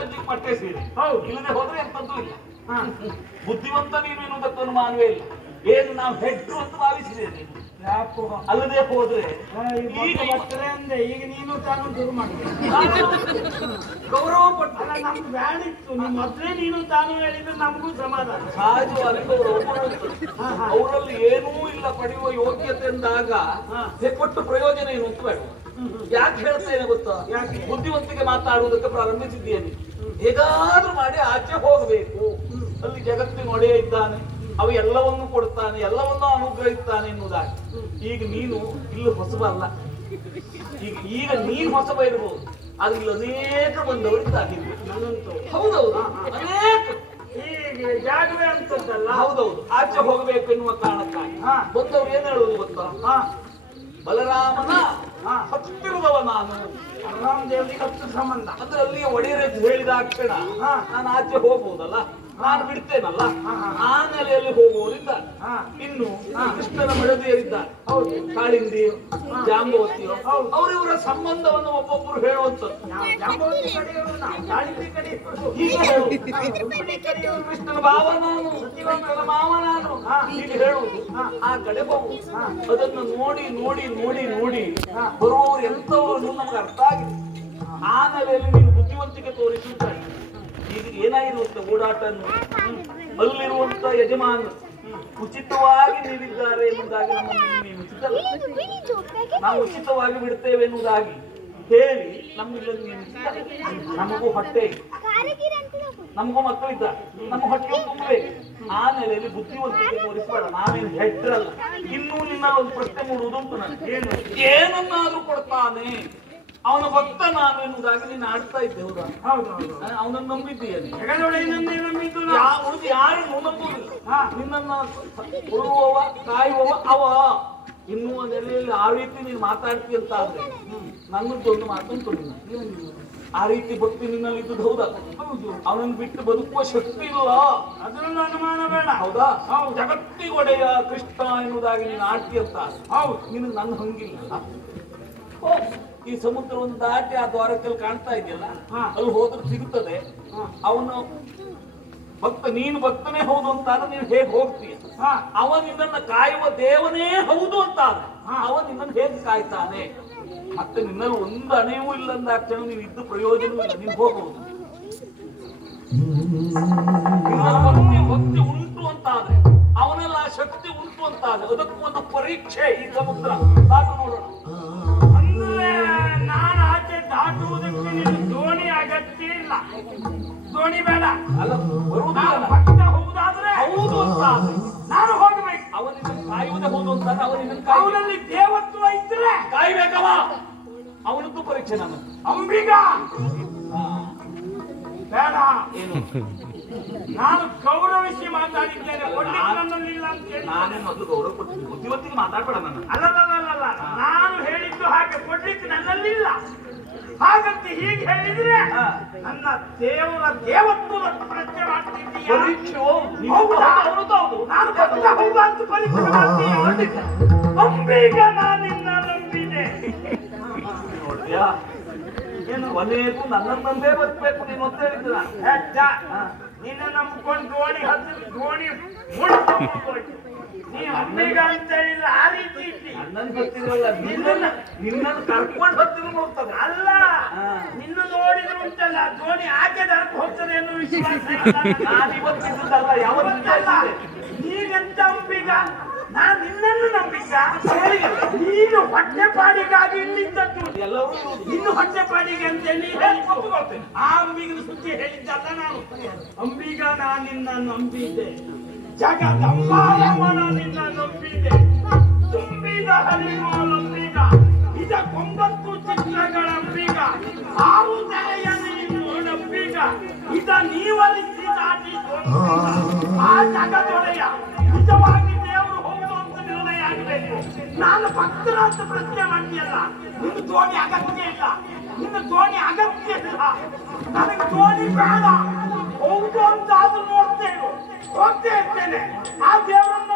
ಕಾಲೇಜಿಗೆ ಪಟ್ಟೆ ಸೀರೆ ಹೌದು. ಇಲ್ಲದೆ ಹೋದ್ರೆ ಎಂತದ್ದು ಇಲ್ಲ. ಬುದ್ಧಿವಂತ ನೀನು ಎನ್ನುವುದಕ್ಕೆ ಅನುಮಾನವೇ ಇಲ್ಲ. ಏನು ನಾವು ಹೆಡ್ರು ಅಂತ ಭಾವಿಸಿದೆ ನೀನು ಯಾಕೋ? ಅಲ್ಲದೆ ಹೋದ್ರೆ ಈಗ ಮೊದಲು ಬರ್ತಾರೆ ಅಂದೆ. ಈಗ ನೀನು ತಾನು ಶುರು ಮಾಡಿದೆ ಗೌರವ ಪಟ್ಟು ಅಲ್ಲ ನಮ್ಗೆ ಬ್ಯಾಡಿತ್ತು ನಿಮ್ಮ ಮದ್ವೆ ನೀನು ತಾನು ಹೇಳಿದ್ರೆ ನಮಗೂ ಸಮಾಧಾನ. ಸಹಜವಾಗಿ ಗೌರವ. ಅವರಲ್ಲಿ ಏನೂ ಇಲ್ಲ ಪಡೆಯುವ ಯೋಗ್ಯತೆ ಅಂದಾಗ ಕೊಟ್ಟು ಪ್ರಯೋಜನ ಏನು ಅಂತ ಬೇಡ. ಯಾಕೆ ಹೇಳ್ತೇನೆ ಗೊತ್ತಾ? ಯಾಕೆ? ಬುದ್ಧಿವಂತಿಕೆ ಮಾತಾಡುವುದಕ್ಕೆ ಪ್ರಾರಂಭಿಸಿದ್ದೇನೆ ಹೇಗಾದ್ರೂ ಮಾಡಿ ಆಚೆ ಹೋಗಬೇಕು. ಅಲ್ಲಿ ಜಗತ್ತಿನ ಒಡೆಯ ಇದ್ದಾನೆ. ಅವು ಎಲ್ಲವನ್ನು ಕೊಡ್ತಾನೆ ಎಲ್ಲವನ್ನು ಅನುಗ್ರಹಿಸ್ತಾನೆ ಎನ್ನುವುದಾಗಿ. ಈಗ ನೀನು ಇಲ್ಲಿ ಹೊಸಬಲ್ಲ ಈಗ ಈಗ ನೀನು ಹೊಸಬ ಇರ್ಬೋದು. ಆದ್ರೆ ಇಲ್ಲಿ ಅನೇಕ ಬಂದವರು ಇದ್ದಾರೆ. ಹೌದೌದು. ಅನೇಕ. ಜಾಗವೇ ಅಂತದ್ದಲ್ಲ. ಹೌದೌದು. ಆಚೆ ಹೋಗಬೇಕು ಎನ್ನುವ ಕಾರಣಕ್ಕಾಗಿ. ಬಂದವ್ರು ಏನ್ ಹೇಳುವುದು ಗೊತ್ತಾ? ಹಾ ಬಲರಾಮನ ಹಾ. ಹತ್ತಿರದವ ನಾನು ರಾಮ್ ದೇವರಿಗೆ ಹತ್ತು ಸಂಬಂಧ. ಅಂದ್ರೆ ಅಲ್ಲಿಗೆ ಒಡೆಯರೆ ಹೇಳಿದ ಕ್ಷಣ ಹಾ. ನಾನು ಆಚೆ ಹೋಗ್ಬೋದಲ್ಲ? ನಾನು ಬಿಡ್ತೇನಲ್ಲ? ಆ ನೆಲೆಯಲ್ಲಿ ಹೋಗುವವರಿದ್ದಾರೆ ಇನ್ನು. ಕೃಷ್ಣನ ಮಡದಿಯರಿದ್ದಾರೆ ಹೌದು. ಕಾಳಿಂದಿ ಜಾಂಬವತಿ. ಅವರಿವರ ಸಂಬಂಧವನ್ನು ಒಬ್ಬೊಬ್ಬರು ಹೇಳುವಂಥದ್ದು. ನಾವು ಜಾಂಬವತಿ ಕಡೆಯವರು ನಾವು ದಾಳಿಂಬಿ ಕಡೆಯವರು ಹೀಗೆ ಹೇಳು. ರುಕ್ಮಿಣಿ ಕಡೆಯವರು ಕೃಷ್ಣನ ಭಾವ ನಾನು ಮಾವ ನಾನು. ಹೀಗೆ ಹೇಳುವುದು. ಆ ಕಡೆ ಹೋಗು. ಹಾ. ಅದನ್ನು ನೋಡಿ ನೋಡಿ ನೋಡಿ ನೋಡಿ ಬರುವವರು ಬರುವವರು ನಮ್ಗೆ ಅರ್ಥ ಆಗಿದೆ ಆ ನೆಲೆಯಲ್ಲಿ ನೀನು ಬುದ್ಧಿವಂತಿಕೆ ತೋರಿಸುತ್ತಾನೆ ಈಗ ಏನಾಗಿರುವಂತ ಓಡಾಟ ಅನ್ನೋದು? ಅಲ್ಲಿರುವಂತ ಯಜಮಾನ ಉಚಿತವಾಗಿ ನೀಡಿದ್ದಾರೆ ಎನ್ನುವುದಾಗಿ ನಮ್ಮನ್ನು ನಾವು ಉಚಿತವಾಗಿ ಬಿಡ್ತೇವೆ ಎನ್ನುವುದಾಗಿ ಹೇಳಿ ನಮ್ಮ ನಮಗೂ ಹೊಟ್ಟೆ. ನಮಗೂ ಮಕ್ಕಳಿದ್ದಾರೆ ನಮ್ಮ ಹೊಟ್ಟೆ ತುಂಬಬೇಕು ಆ ನೆಲೆಯಲ್ಲಿ ಬುದ್ಧಿವಂತಿಕೆ ತೋರಿಸಬೇಡ ನಾವೇನು ಹೆಡ್ರಲ್ಲ ಇನ್ನೂ ನಿನ್ನ ಒಂದು ಪ್ರಶ್ನೆ ಮೂಡುವುದುಂಟು ನಾನು ಏನು ಏನನ್ನಾದ್ರೂ ಕೊಡ್ತಾನೆ. ಅವನ ಭಕ್ತ ನಾನು ಎನ್ನುವುದಾಗಿ ನೀನು ಆಡ್ತಾ ಇದ್ದೆ ಹೌದಾ? ಅವನನ್ನು ನಂಬಿದ್ದೀಯ ಉಳಿದು ಯಾರು ನಂಬುವುದಿಲ್ಲ. ನಿನ್ನನ್ನ ಉಳುವವ ಕಾಯುವವ ಅವ. ಇನ್ನೂ ನೆಲೆಯಲ್ಲಿ ಆ ರೀತಿ ನೀನು ಮಾತಾಡ್ತೀಯ ಅಂತ ಆದ್ರೆ ನನ್ನದೊಂದು ಅಂತ ನಿನ್ನ ಆ ರೀತಿ ಭಕ್ತಿ ನಿನ್ನಲ್ಲಿ ಇದ್ದುದು ಹೌದಾ? ಹೌದು. ಅವನನ್ನು ಬಿಟ್ಟು ಬದುಕುವ ಶಕ್ತಿ ಇಲ್ಲ ಅದರಲ್ಲೂ ಅನುಮಾನ ಬೇಡ. ಹೌದಾ? ಜಗತ್ತಿ ಜಗತ್ತಿಗೊಡೆಯ ಕೃಷ್ಣ ಎನ್ನುವುದಾಗಿ ನೀನು ಆಡ್ತಿ ಅಂತ ಹೌದು. ನೀನು ನನ್ನ ಹಂಗಿಲ್ಲ. ಓ, ಈ ಒಂದು ದಾಟಿ ಆ ದ್ವಾರಕಲ್ಲಿ ಕಾಣ್ತಾ ಇದೆಯಲ್ಲ. ಅಲ್ಲಿ ಹೋದ್ರೆ ಸಿಗುತ್ತದೆ. ಅವನು ಭಕ್ತ ನೀನು ಭಕ್ತನೇ ಹೌದು ಅಂತ ನೀನು ಹೇಗೆ ಹೋಗ್ತೀಯ? ಅವ ನಿನ್ನನ್ನು ಕಾಯುವ ದೇವನೇ ಹೌದು ಅಂತ. ಅವ ನಿನ್ನನ್ನು ಹೇಗೆ ಕಾಯ್ತಾನೆ? ಮತ್ತೆ ನಿನ್ನಲ್ಲಿ ಒಂದು ಅಣೆಯೂ ಇಲ್ಲ ಅಂದಾಕ್ಷಣ ನೀವು ಇದ್ದು ಪ್ರಯೋಜನವೂ ಇಲ್ಲ. ನೀವು ಹೋಗಬಹುದು ಭಕ್ತಿ ಉಂಟು ಅಂತ ಆದ್ರೆ ಅವನೆಲ್ಲ ಆ ಶಕ್ತಿ ಉಂಟು ಅಂತ ಆದ್ರೆ ಅದಕ್ಕೂ ಒಂದು ಪರೀಕ್ಷೆ ಈ ಸಮುದ್ರ. ದಾಟು ನೋಡೋಣ. ಅಂದ್ರೆ ನಾನು ಆಚೆ ದಾಟುವುದಕ್ಕೆ ನೀನು ದೋಣಿ ಅಗತ್ಯ ಇಲ್ಲ. ದೋಣಿ ಬೇಡ. ಅಲ್ಲ ಬರುವುದಿಲ್ಲ. ಭಕ್ತ ಹೌದಾದ್ರೆ ಹೌದು ಅಂತ ಆದ್ರೆ ನಾನು ಹೋಗಬೇಕು. ಅವನಿಗೆ ಕಾಯುವುದೇ ಹೌದು ಅಂತ ಅವನಿಗೆ ಕಾಯುವ ಅವನಲ್ಲಿ ದೇವತ್ವ ಇದ್ರೆ ಕಾಯ್ಬೇಕವ ಅವನದ್ದು ಪರೀಕ್ಷೆ ನಾನು. ಅಂಬಿಗ! ಬೇಡ. ಏನು ನಾನು ಗೌರವಿಸಿ ಮಾತಾಡಿದ್ದೇನೆ. ನನ್ನಲ್ಲಿಲ್ಲ ಅಂತ ಹೇಳಿ. ನಾನೇ ಮೊದಲು ಗೌರವ ಕೊಡ್ತೀನಿ ಬುದ್ಧಿವಂತಿಗೆ ಮಾತಾಡ್ಬೇಡ ನನ್ನ ಅಲ್ಲಲ್ಲ ನಾನು ಹೇಳಿದ್ದು ಹಾಗೆ ಕೊಡ್ಲಿಕ್ಕೆ ನನ್ನಲ್ಲಿಲ್ಲ ಹಾಗಂತ ಹೀಗೆ ಹೇಳಿದ್ರೆ ನನ್ನ ದೇವರ ಪ್ರಶ್ನೆ ಹೌದಾ? ಹೌದು, ಹೌದು, ಹೌದು. ನಾನು ಅಂತ ಪರೀಕ್ಷೆ ಮಾಡ್ತೀನಿ ಅಂಬಿಗ ನಂಬಿದೆ ನೋಡ್ತೀಯಾ ಏನು ಕೊನೆಗೂ ನನ್ನನ್ನಂದೇ ಬದುಕಬೇಕು ನೀನು ಅಂತ ಹೆಜ್ಜ. ನಿನ್ನ ನಂಬ್ಕೊಂಡು ದೋಣಿ ಹತ್ತಿ ದೋಣಿ ನೀ ಅಂಬಿಗ ಅಂತ ಹೇಳಿದ್ರೆ ಆ ರೀತಿ ಇದ್ದಿ. ನನ್ನನ್ನು ಗೊತ್ತಿರಲ್ಲ ನಿನ್ನ ನಿನ್ನನ್ನು ಕರ್ಕೊಂಡು ಹತ್ತಿರ ಹೋಗ್ತದೆ. ಅಲ್ಲ ನಿನ್ನ ನೋಡಿದ್ರು ಉಂಟಲ್ಲ ದೋಣಿ ಆಚೆ ದರಕ್ಕೆ ಹೋಗ್ತದೆ ಅನ್ನೋ ಇಲ್ಲ. ನಾನು ಇವತ್ತಿದ್ದಲ್ಲ ಯಾವತ್ತಲ್ಲ ನೀನೆಂತ ಅಂಬಿಗ ನಾನು ನಿನ್ನನ್ನು ನಂಬಿದ್ದ? ಇನ್ನು ಹೊಟ್ಟೆಪಾಡಿಗೆ ಅಂತ ಹೇಳಿ ಹೇಳಿದ್ದು. ಆ ಅಂಬಿಗನ ಸುದ್ದಿ ಹೇಳಿದ್ದಲ್ಲ ನಾನು. ಅಂಬಿಗ, ನಾನು ನಿನ್ನ ನಂಬಿದ್ದೆ. ಜಗದಂಬಾರಮ್ಮನ ನಿನ್ನ ನಂಬಿದ್ದೆ. ತುಂಬಿದ ಹರಿಮೋಲಂಬಿಗ ಇದಕ್ಕೊಂಬತ್ತು ಚಿತ್ರಗಳ ಅಂಬಿಗ, ಆರು ತಲೆಯ ನೀನು ನಂಬಿಗ, ಇದ ನೀವಲಿಸಿ ದಾಟಿ ಆ ಜಗದೊಡೆಯ ನಿಜವಾಗಿ ನಾನು ಭಕ್ತರ ಅಂತ ಪ್ರಶ್ನೆ ಮಾಡಿಯಲ್ಲ ನಿನ್ನ ದೋಣಿ ಅಗತ್ಯ ಇಲ್ಲ. ನಿನ್ನ ದೋಣಿ ಅಗತ್ಯ ಇಲ್ಲ. ನನಗೆ ದೋಣಿ ಬೇಡ. ಹೌದು ಅಂತ ಆದ್ರೂ ನೋಡ್ತೇನೆ. ಹೋಗ್ತೇ ಇರ್ತೇನೆ ಆ ದೇವರನ್ನ